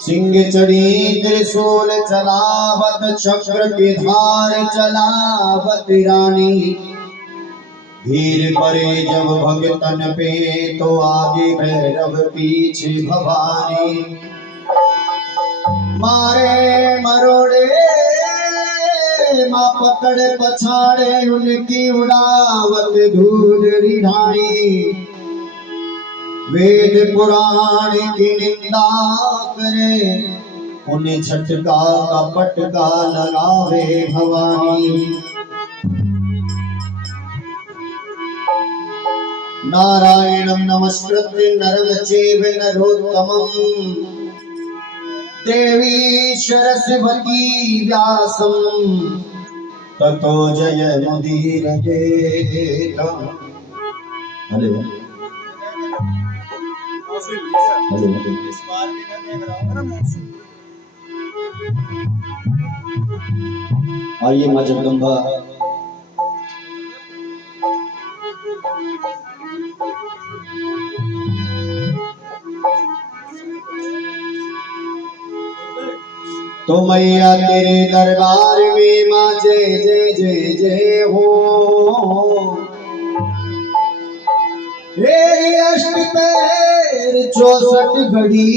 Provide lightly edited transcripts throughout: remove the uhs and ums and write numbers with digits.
सिंह चढ़ी त्रिशूल चलावत, चक्र की धार चलावत रानी। धीर परे जब भगतन पे तो आगे भैरव पीछे भवानी। मारे मरोड़े माँ पकड़े पछाड़े उनकी उड़ावत धूल रिढ़ानी। वेद पुराण की निंदा करे उन्हें झटका का पटका लगावे भवानी। नारायणं नमस्कृत्य नरं चैव नरोत्तमं देवी सरस्वती व्यासं ततो जयमुदीरयेत्। आइए माँ जगदम्बा तो मैया तेरे दरबार में माँ जय जय जय जय हो। हे अष्टपैर 64 घड़ी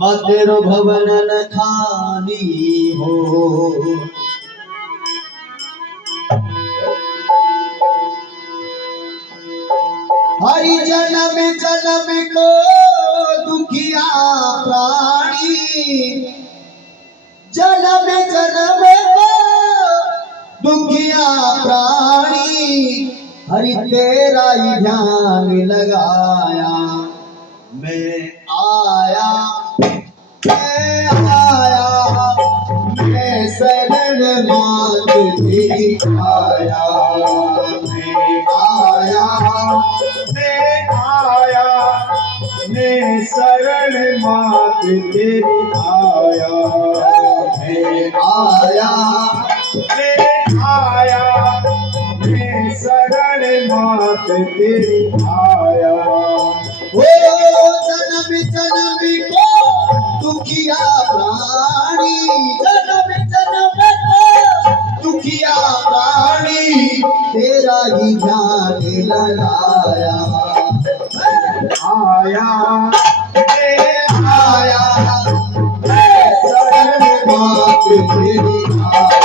माँ तेरो भवन न खानी हो। हरि जन्म जन्म को दुखिया प्राणी, जन्म जन्म को दुखिया प्राणी। हरि तेरा ही ध्यान लगाया मैं आया, मैं शरण मात तेरी आया। मैं शरण मात तेरी आया। मैं शरण मात तेरी आया। ओ जन्म जन्म को दुखिया प्राणी, जन्म जन्म को दुखिया प्राणी तेरा ही ध्यान लगाया। आया मैं शरण मात तेरी आया।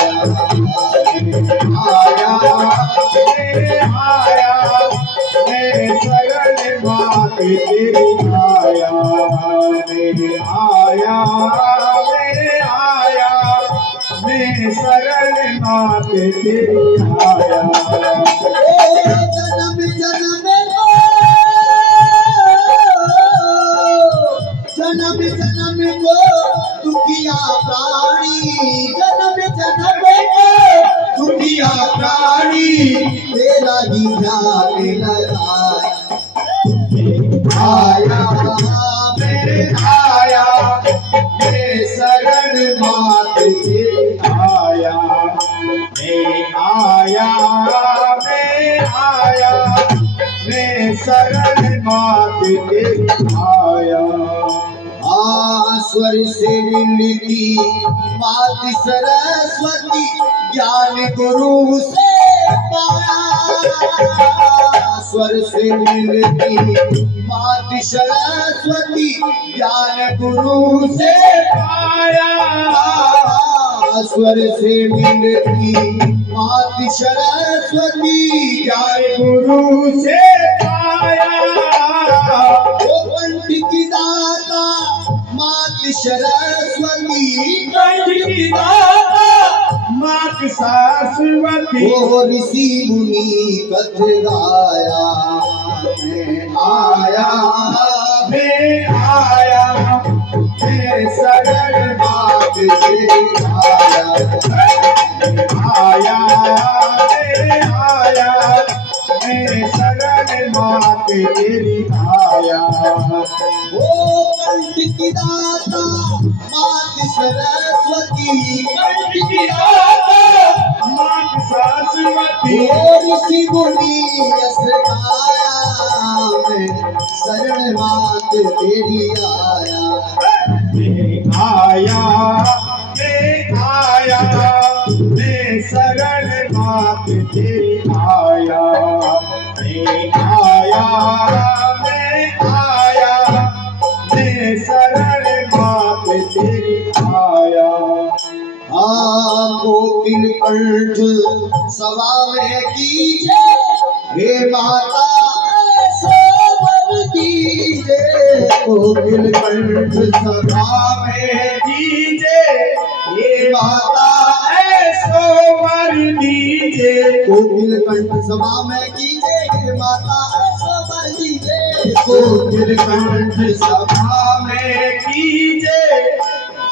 मैं शरण मात तेरी आया। मैं शरण मात तेरी आया। जन्म जन्म जन्म जन्म को दुखिया प्राणी, जन्म जन्म को दुखिया प्राणी तेरा ही ध्यान लगाया। मैं शरण मात तेरी आया। मैं शरण मात तेरी आया। स्वर से मिलती मात सरस्वती, ज्ञान गुरु से पाया। स्वर से मिलती मात सरस्वती, ज्ञान गुरु से पाया। स्वर से मिलती मात सरस्वती, ज्ञान गुरु से पाया। ओ कंठ की दाता मात सरस्वती, कंठ की दाता मात सरस्वती। ओ ऋषि मुनि कथ गाया। मैं शरण मात तेरी आया। मैं शरण मात तेरी आया। ओ कंठ की दाता मात सरस्वती, कंठ की दाता मात सरस्वती। ओ ऋषि मुनि यश गाया। शरण मात तेरी आया। मैं आया, मैं आया, मैं शरण मात तेरी आया। मैं आया, मैं आया, मैं शरण मात तेरी आया। कोकिल कंठ सभा में कीजे, हे माता ऐसा वर दीजे। कोकिल कंठ सभा में दीजे, ये माता ऐसो वर दीजे। कोकिल कंठ सभा में कीजे, हे माता ऐसा वर दीजे। कोकिल कंठ सभा में कीजे,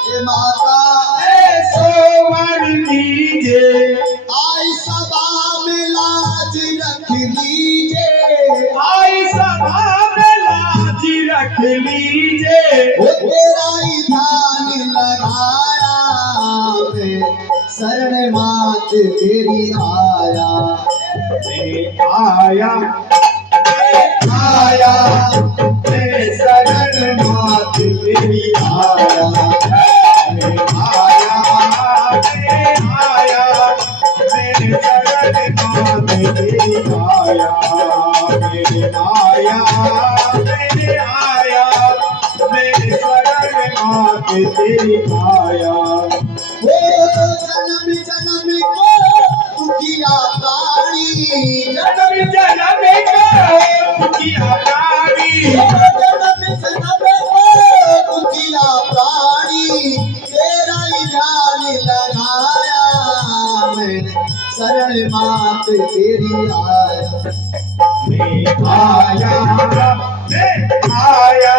हे माता ऐसो वर दीजे। आई सभा में लाज रख लीजे, आई सभा में लाज रख लीजे। तेरा ही ध्यान लगाया, मैं शरण मात तेरी आया। मैं आया, मैं आया, मैं शरण मात तेरी आया। मैं आया, मैं आया, मैं शरण मात तेरी आया। मैं आया, मैं आया, मैं शरण मात तेरी आया। जन्म जन्म को दुखिया प्राणी, जन्म जन्म को दुखिया प्राणी, जन्म जन्म को दुखिया प्राणी, तेरा ही ध्यान लगाया, मैं शरण मात तेरी आया। मैं आया, मैं आया,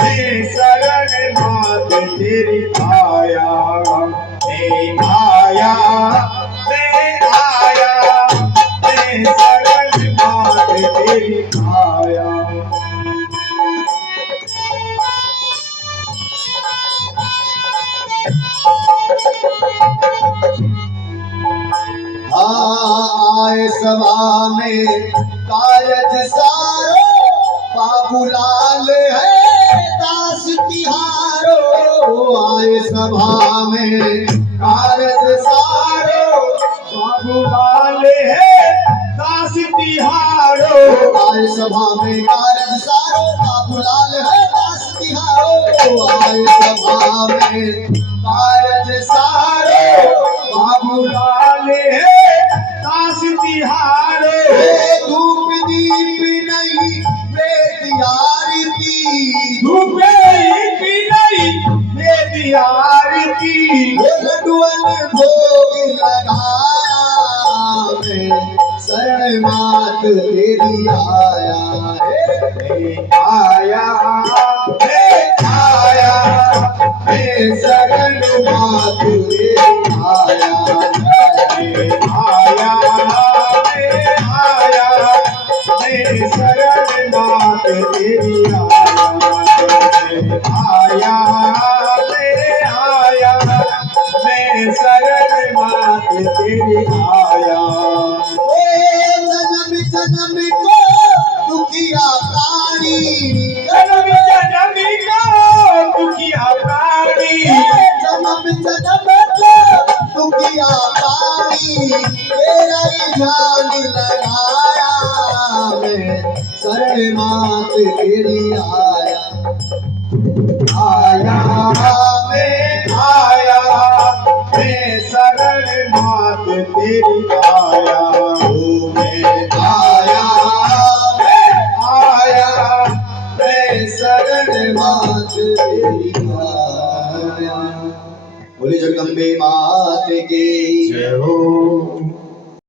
मैं शरण मात तेरी आया। मैं आया, मैं आया, मैं शरण मात तेरी आया। आए सभा में कारज सारो, बाबूलाल है दास तिहारो। आए सभा में कारज सारो, बाबूलाल है दास तिहारो। आए सभा में कारज सारो, बाबूलाल है दास तिहारो। आए सभा में कारज सारो, बाबूलाल है दास तिहारो। धूप दीप नहीं वेद आरती, धूप दीप नहीं वेद आरती। लड्डुअन भोग लगाया, मैं शरण मात तेरी आया। मैं आया, मैं आया, मैं शरण मात तेरी आया। मैं आया, मैं आया, मैं शरण मात तेरी आया। मैं आया, मैं आया, मैं शरण मात तेरी आया। जन्म जन्म को दुखिया प्राणी, जन्म जन्म को दुखिया प्राणी, जन्म जन्म को दुखिया प्राणी, तेरा ही ध्यान लगाया, मैं शरण मात तेरी आया। आया, मैं आया, मैं शरण मात तेरी आया। ओ मैं आया, मैं आया, मैं शरण मात तेरी आया। बोले जगदम्बे मात की जय हो।